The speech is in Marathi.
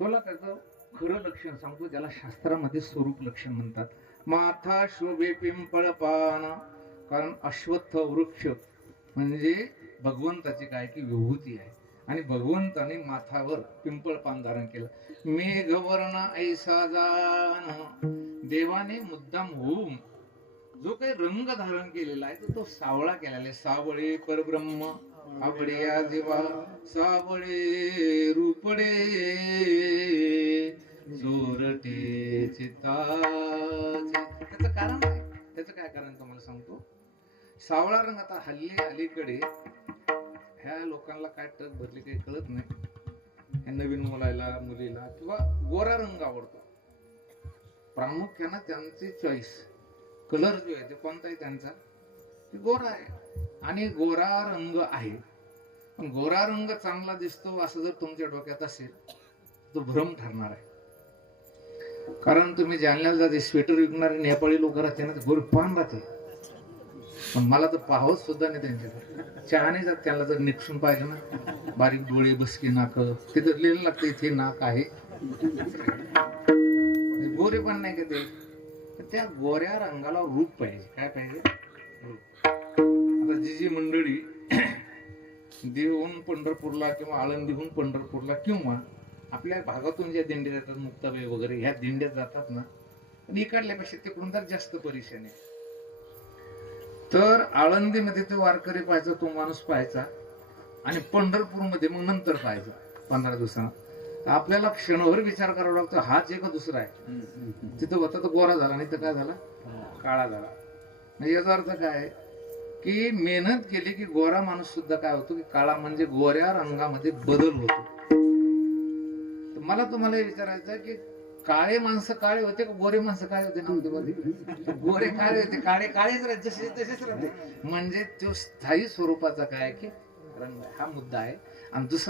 तुला त्याचं खरं लक्षण सांगतो, ज्याला शास्त्रामध्ये स्वरूप लक्षण म्हणतात. माथा शोभे पिंपळ पान, कारण अश्वत्थ वृक्ष म्हणजे भगवंताची काय की विभूती आहे, आणि भगवंताने माथावर पिंपळ पान धारण केलं. मेघवर्ण ऐसा जान, देवाने मुद्दाम होऊन जो काही रंग धारण केलेला आहे तो सावळा केलेला आहे. सावळे परब्रह्म आवडिया देवा, सावळे रूपडे चोरटे चिताचे. त्याचं कारण काय? त्याचं काय कारण तुम्हाला सांगतो. सावळा रंग, आता हल्ली अलीकडे ह्या लोकांना काय टक भरली काही कळत नाही. ह्या नवीन मुलीला किंवा गोरा रंग आवडतो. प्रामुख्यानं त्यांची चॉईस कलर जो आहे ते कोणता आहे त्यांचा, गोरा आहे. आणि गोरा रंग आहे, पण गोरा रंग चांगला दिसतो असं जर तुमच्या डोक्यात असेल तो भ्रम ठरणार आहे. कारण तुम्ही जालन्याला जाते, स्वेटर विकणारे नेपाळी लोक राहते ना, गोरे पान राहते, पण मला तर पाहत सुद्धा नाही त्यांच्याकडे. चहाने जात त्यांना जर निक्षून पाहिजे ना, बारीक डोळे बसके नाक, तिथं लिहिलं लागतं इथे नाक आहे, गोरे पण नाही का ते. त्या गोऱ्या रंगाला रूप पाहिजे. काय पाहिजे? रूप. आता जी मंडळी देहून पंढरपूरला किंवा आळंदीहून पंढरपूरला किंवा आपल्या भागातून ज्या दिंड्या जातात, मुक्ताबाई वगैरे ह्या दिंड्यात जातात ना, इकडल्यापेक्षा तिकडून तर जास्त परेशानी. तर आळंदीमध्ये ते वारकरी पाहायचा, तो माणूस पाहायचा, आणि पंढरपूरमध्ये मग नंतर पाहायचा 15 दिवसांना. आपल्याला क्षणभर विचार करावा लागतो, हाच एक दुसरा आहे. तिथं होता तर गोरा झाला, नाही तर काय झाला, काळा झाला. म्हणजे याचा अर्थ काय की मेहनत केली की गोरा माणूस सुद्धा काय होतो की काळा, म्हणजे गोऱ्या रंगामध्ये बदल होतो. तर मला तुम्हाला हे विचारायचं की काळे माणसं काळे होते का गोरे माणसं काळे होते? नव्हते. गोरे काळे होते, काळे काळेच राहते, जसे तसेच राहते. म्हणजे तो स्थायी स्वरूपाचा काय की रंग, हा मुद्दा आहे. आणि दुसरा